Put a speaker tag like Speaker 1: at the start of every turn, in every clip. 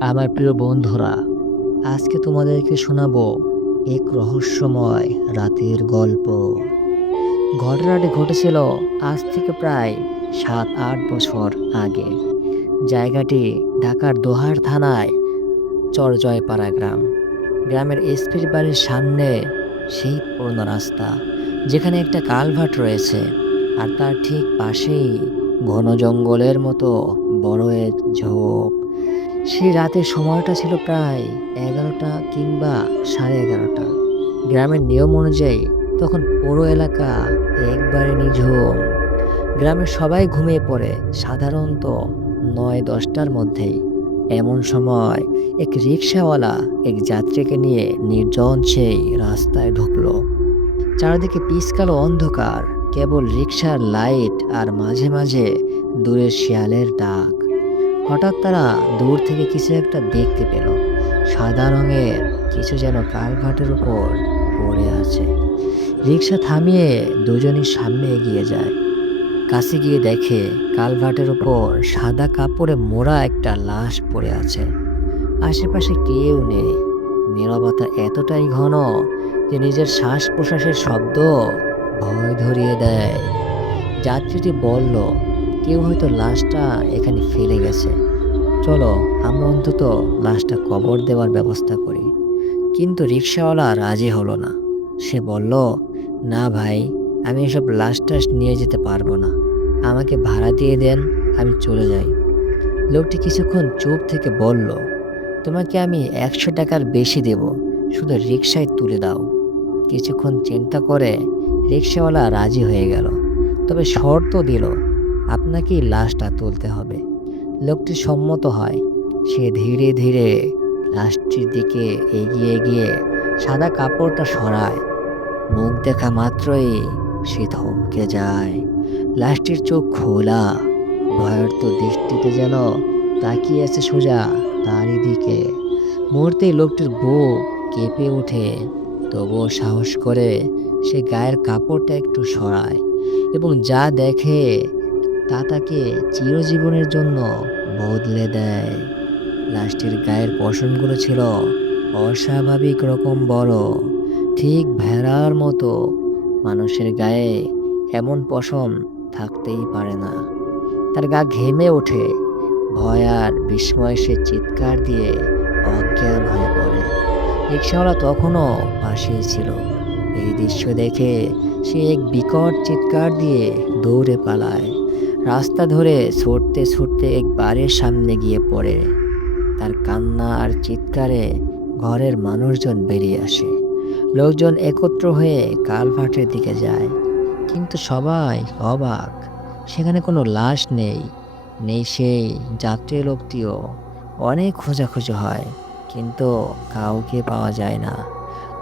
Speaker 1: আমার প্রিয় বন্ধুরা, আজকে তোমাদেরকে শোনাবো এক রহস্যময় রাতের গল্প। ঘটনাটি ঘটেছিল আজ থেকে প্রায় সাত আট বছর আগে। জায়গাটি ঢাকার দোহার থানায় চরজয়পাড়া গ্রাম। গ্রামের এসপির বাড়ির সামনে সেই পুরনো রাস্তা, যেখানে একটা কালভার্ট রয়েছে আর তার ঠিক পাশেই ঘন জঙ্গলের মতো বড় এক ঝোপ। সেই রাতের সময়টা ছিল প্রায় এগারোটা কিংবা সাড়ে এগারোটা। গ্রামের নিয়ম অনুযায়ী তখন পুরো এলাকা একবারে নিঝুম। গ্রামের সবাই ঘুমিয়ে পড়ে সাধারণত নয়, দশটার মধ্যেই। এমন সময় এক রিক্সাওয়ালা এক যাত্রীকে নিয়ে নির্জন সেই রাস্তায় ঢুকলো। চারিদিকে পিসকালো অন্ধকার, কেবল রিক্সার লাইট আর মাঝে মাঝে দূরের শিয়ালের ডাক। হঠাৎ তারা দূর থেকে কিছু একটা দেখতে পেল। সাদা রঙের কিছু যেন কালভার্টের উপর পড়ে আছে। রিক্সা থামিয়ে দুজনই সামনে এগিয়ে যায়। কাছে গিয়ে দেখে কালভার্টের উপর সাদা কাপড়ে মোড়া একটা লাশ পড়ে আছে। আশেপাশে কেউ নেই। নীরবতা এতটাই ঘন যে নিজের শ্বাস প্রশ্বাসের শব্দ ভয় ধরিয়ে দেয়। যাত্রীটি বলল কেউ হয়তো লাশটা এখানে ফেলে গেছে। চলো, আমরা অন্তত লাশটা কবর দেওয়ার ব্যবস্থা করি। কিন্তু রিক্সাওয়ালা রাজি হলো না। সে বলল, না ভাই, আমি এসব লাশ টাশ নিয়ে যেতে পারব না। আমাকে ভাড়া দিয়ে দেন, আমি চলে যাই। লোকটি কিছুক্ষণ চুপ থেকে বলল, তোমাকে আমি একশো টাকার বেশি দেব, শুধু রিক্সায় তুলে দাও। কিছুক্ষণ চিন্তা করে রিক্সাওয়ালা রাজি হয়ে গেল, তবে শর্ত দিল আপনাকেই লাশটা তুলতে হবে। লোকটি সম্মত হয়। সে ধীরে ধীরে লাশটির দিকে এগিয়ে গিয়ে সাদা কাপড়টা সরায়। মুখ দেখা মাত্রই সে থমকে যায়। লাশটির চোখ খোলা। ভয়ার্ত দৃষ্টিতে যেন তাকিয়ে আছে সোজা তারই দিকে। মুহূর্তেই লোকটির বুক কেঁপে ওঠে। তবুও সাহস করে সে গায়ের কাপড়টা একটু সরায় এবং যা দেখে তা তাকে চিরজীবনের জন্য বদলে দেয়। লাশটির গায়ের পশমগুলো ছিল অস্বাভাবিক রকম বড়, ঠিক ভেড়ার মতো। মানুষের গায়ে এমন পশম থাকতেই পারে না। তার গা ঘেমে ওঠে, ভয় আর বিস্ময় সে চিৎকার দিয়ে অজ্ঞান হয়ে পড়ে। রিক্সাওয়ালা তখনও পাশেই ছিল। এই দৃশ্য দেখে সে এক বিকট চিৎকার দিয়ে দৌড়ে পালায়। রাস্তা ধরে ছুটতে ছুটতে এক বাড়ির সামনে গিয়ে পড়ে। তার কান্না আর চিৎকারে ঘরের মানুষজন বেরিয়ে আসে। লোকজন একত্র হয়ে কালভার্টের দিকে যায়। কিন্তু সবাই অবাক। সেখানে কোনো লাশ নেই। নেই সেই যাত্রী লোকটিও। অনেক খোঁজাখুঁজি হয়, কিন্তু কাউকে পাওয়া যায় না।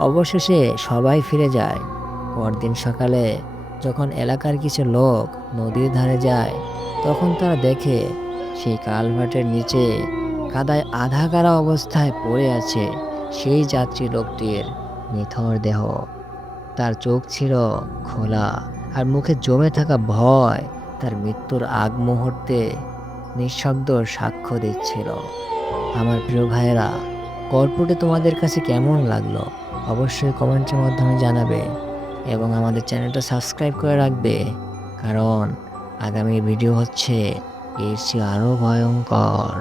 Speaker 1: অবশেষে সবাই ফিরে যায়। পরদিন সকালে যখন এলাকার কিছু লোক নদীর ধারে যায়, তখন তারা দেখে সেই কালভার্টের নিচে কাদায় আধা গাড়া অবস্থায় পড়ে আছে সেই যাত্রী লোকটির নিথর দেহ। তার চোখ ছিল খোলা আর মুখে জমে থাকা ভয় তার মৃত্যুর আগ মুহূর্তে নিঃশব্দ সাক্ষ্য দিচ্ছিল। আমার প্রিয় ভাইয়েরা, গল্পটি তোমাদের কাছে কেমন লাগল? অবশ্যই কমেন্টের মাধ্যমে জানাবে। এবং আমাদের চ্যানেলটা সাবস্ক্রাইব করে রাখবে। কারণ আগামী ভিডিও হচ্ছে এর চেয়ে আরও ভয়ঙ্কর।